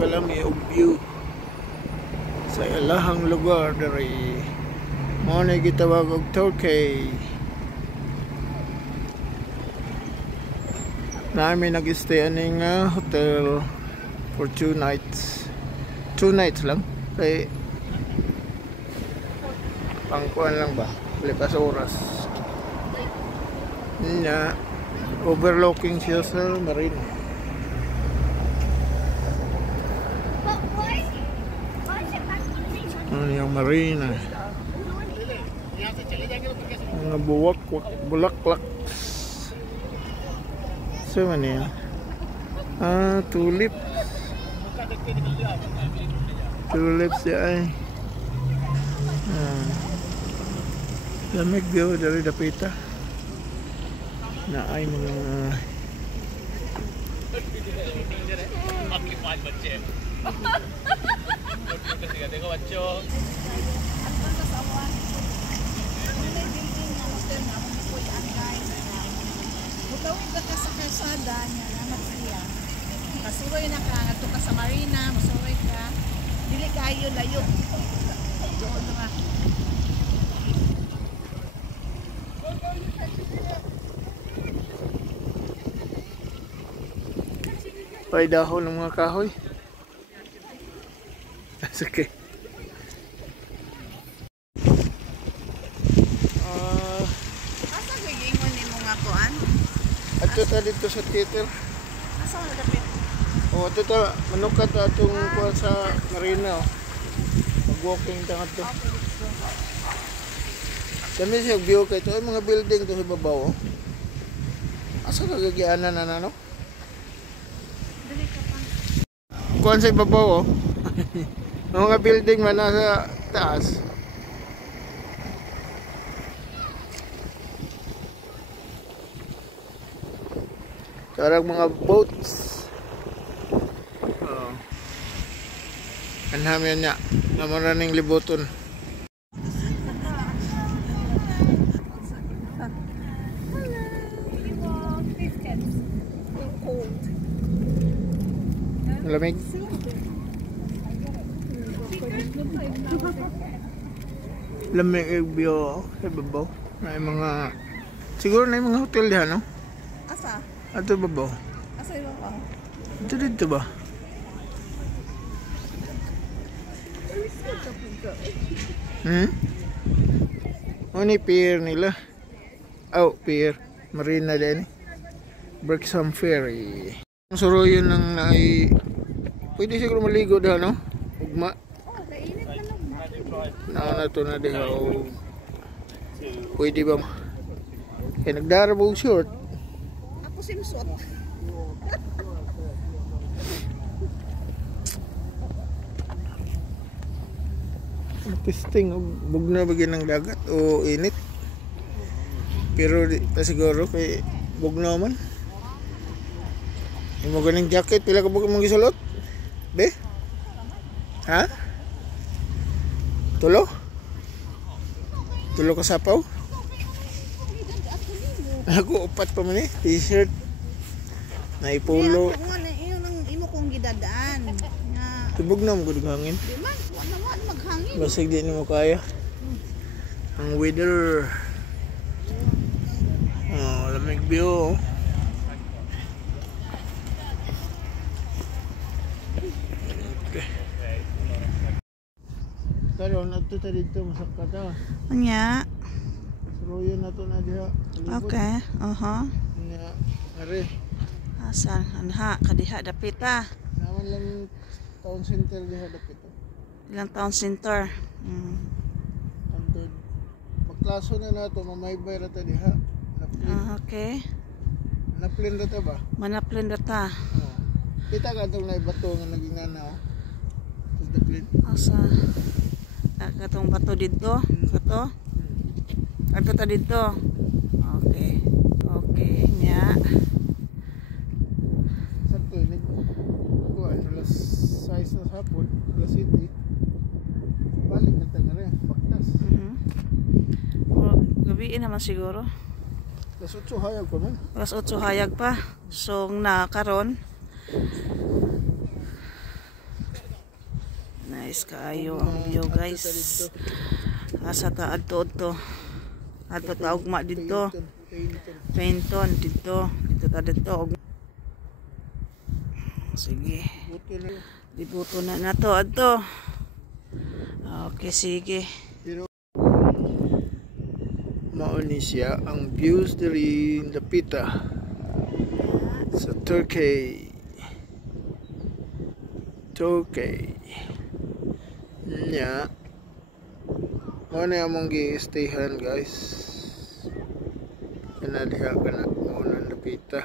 Kalami og view sa ilahang lugar diri mo na gitawag og Torquay. Namin nag-stay aning hotel for 2 nights. 2 nights lang kay pangkuan lang ba lipas oras na overlooking siya sa marina. Yung marina, mga bulaklak. So ano yan? Tulip. Tulips ya ay. Lamig daw dari dapita. Na ay mga देखो बच्चों Mutawid ka sa kalsada niya na siya. Kasuroy na ka ngadto ka sa marina, masuroy ka. Dili kayo layo. Doon na. pay dahon ng mga kahoy. Sige. Asa gigingon nimo nga kuan? Ato ta dito sa theater. Asa man dapit? O ato ta manukat atong kuan sa marina. Mag-walking ta ato. Dami siya view kay to mga building to sa babaw. Asa ka gagianan na no? Dili ka pa. Kuan sa babaw. Mga building man nasa taas. Karang mga boats. Kanham yan niya. Namaraning libuton. Malamig. Lamig ang view sa babaw. May mga siguro na yung mga hotel diyan, no? Asa? Ato babaw. Asa imo ka? Ito dito ba? O ni pier nila. Oh, pier. Marina din. Brixham Ferry. Ang suroyon ng ay pwede siguro maligo diyan, no? Ugma. Na to na diha o pwede ba kaya nagdarabog short Ako simsot. testing bugna ba ng dagat o init pero di pa siguro kay bugna man imo ganing jacket pila ka bug mong gisulot be ha Tulo? Tulo ka sapaw? Ako upat pa man eh, t-shirt. Naipulo. Iyon ang imo kong gidadaan. Tubog na mo hangin. Di man, wala maghangin. Basig di mo kaya. Ang weather. Oh, lamig view. Pero nato ta dito masaka ta. Anya? Suroyan nato na diha. Okay. Nya are. Asa anha kadiha dapit ta. Naman lang town center diha dapit. Ilang town center. Antod magklaso na nato mamaybay ra ta diha. Okay. Naplin ra ta ba? Manaplin ra ta. Kita ka itong naibato nga naging nanaw. Daplin. Asa katong bato dito, kato. Ato ta dito. Okay. Okay, nya. Sakto ni ko alas 6 na hapon, alas 7. Balik na ta nga rin, baktas. gabi naman siguro. Alas 8 hayag pa man. Alas 8 hayag pa. So na karon. Nice kaayo ang view guys. Asa ta adto to. Adto ta ugma dito. Painton dito. Dito ta dito. Sige. Dibuto na nato adto. Okay, sige. Mao ni siya ang views diri Lapita sa Turkey. Nya. Mao na among gi-stayhan guys. Kana diha kana mao na Lapita.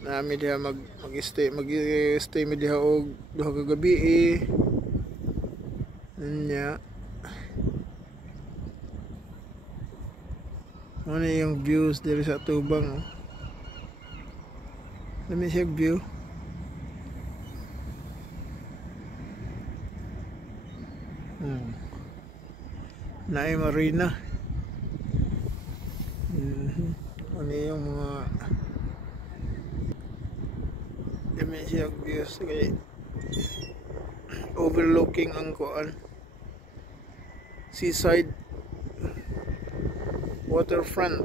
Nami diha mag-stay mi diha og duha ka gabi nya. Ano yung views dito sa tubang, oh. Dami siya view. Naay marina. Ano yung mga dami siya views kay overlooking ang kuan seaside waterfront.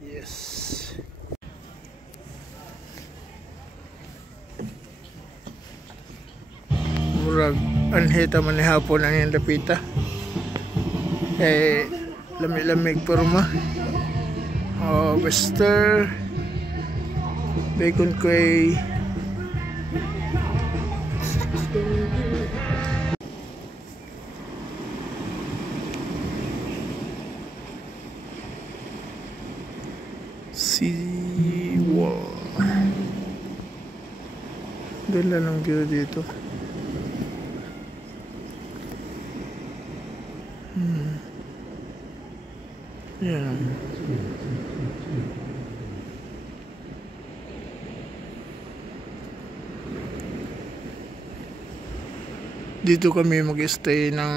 Yes. Murag anhita man ni hapon ang yung Lapita. Lamig-lamig porma. Wester bacon koy sea wall. Ganda ng view dito. Yan. Dito kami mag-stay ng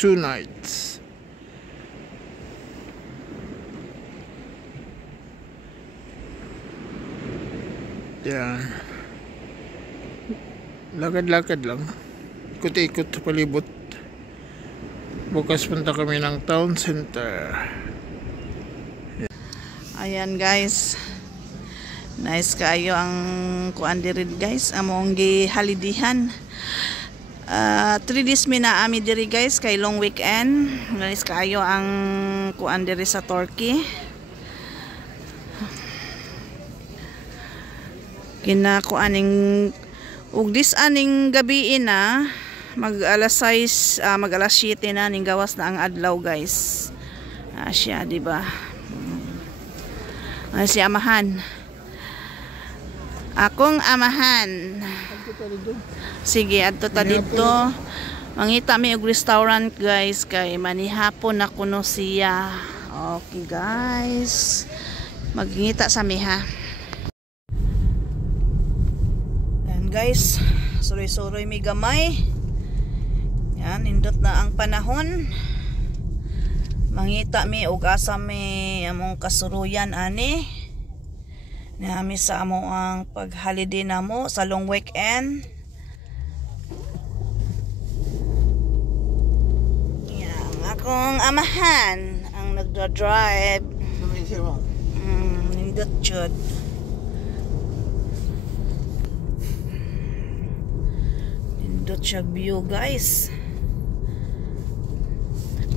2 nights. Yan. Lakad-lakad lang. Ikot-ikot sa palibot. Bukas punta kami ng town center. Ayan guys. Nice kaayo ang kuan diri guys. Among gihalidihan. 3 days mi na ami diri guys kay long weekend. Nice kaayo ang kuan diri sa Turkey. Kinakuaning ug dis aning gabi na mag alas 6 mag alas 7 na ning gawas na ang adlaw guys. Siya di ba? Si amahan. Akong amahan. Sige, adto ta dito. Mangita mi og restaurant guys kay manihapon na kuno siya. Okay guys. Magngita sa mi ha. Yan guys. Suroy-suroy mi gamay. Yan, nindot na ang panahon. Mangita mi og asa mi among kasuruyan ani. Nami sa amo ang pagholiday namo sa long weekend. Yan, akong amahan ang nagdra-drive. Nindot jud. Nindot siya view guys.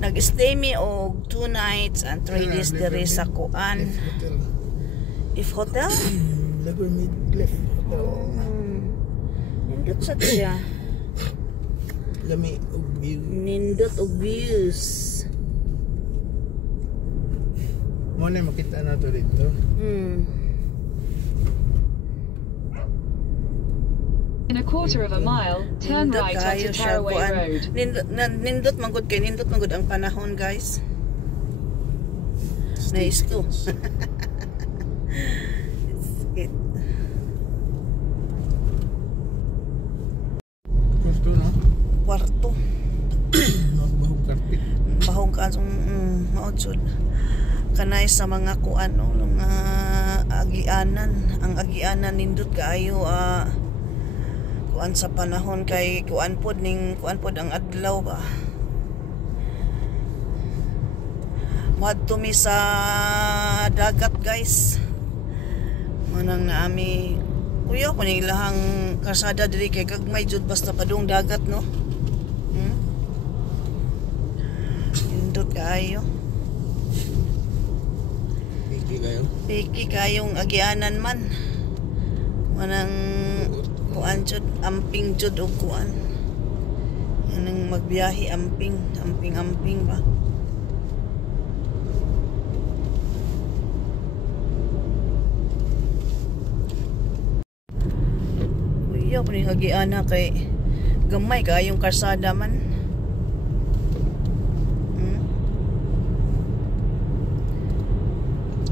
Nag-stay mi og 2 nights and 3 days diri sa kuan. If hotel? Lagoy Cliff Hotel. Nindot sa siya. Lami og view. Nindot og views. Mo na makita na to dito. In a quarter of a mile, turn right onto Caraway Road. Nindot manggod kay nindot manggod ang panahon guys. Nice ko. mao jud kanay sa mga kuan no mga agianan. Ang agianan nindot kaayo kuan sa panahon kay kuan pod ang adlaw ba. Madto mi sa dagat guys. Manang naami kuya ko ning ilahang karsada diri kay gagmay jud basta padung dagat no. Indot kaayo. Piki kayong agianan man. Manang kuan jud amping jud og kuan. Anang magbiyahe amping ba. Kuya pa ning agiana kay gamay kayong karsada man.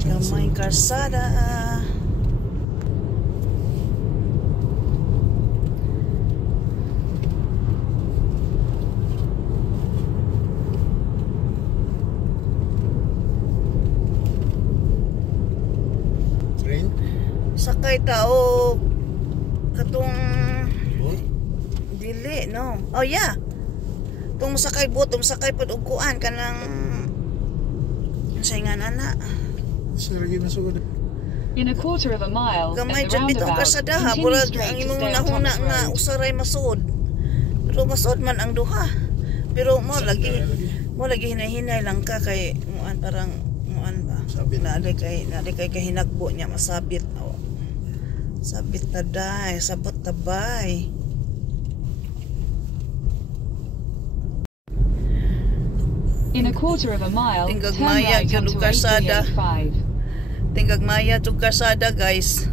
Gamay karsada. Train? Sakay tao katong dili no. Oh yeah. Tung sakay boat, sakay pod og kuan kanang saingan ana. In a quarter of a mile, Gamay at the dyan bitong roundabout, kasada ha. continue Murag straight ang to imong stay on nahuna Thomas nga Road. usaray masud. Pero masud man ang duha. Pero mo lagi hinay-hinay lang ka kay muan parang muan ba. Naade kay kahinagbo niya masabit. Oh. Sabit na day, sabot tabay. In a quarter of a mile, Tingog turn maya right gyud onto og karsada. 8385. Tingag maya tug karsada guys.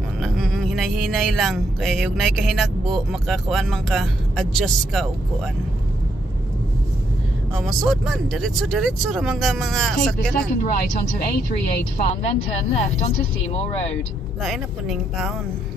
Nang hinay-hinay lang kay ug nay kahinagbo makakuan man ka adjust ka og kuan. Oh, masud man diretso ra mga Take the sakyanan. second right onto A385 and then turn left onto Seymour Road. Lain na po ning taon.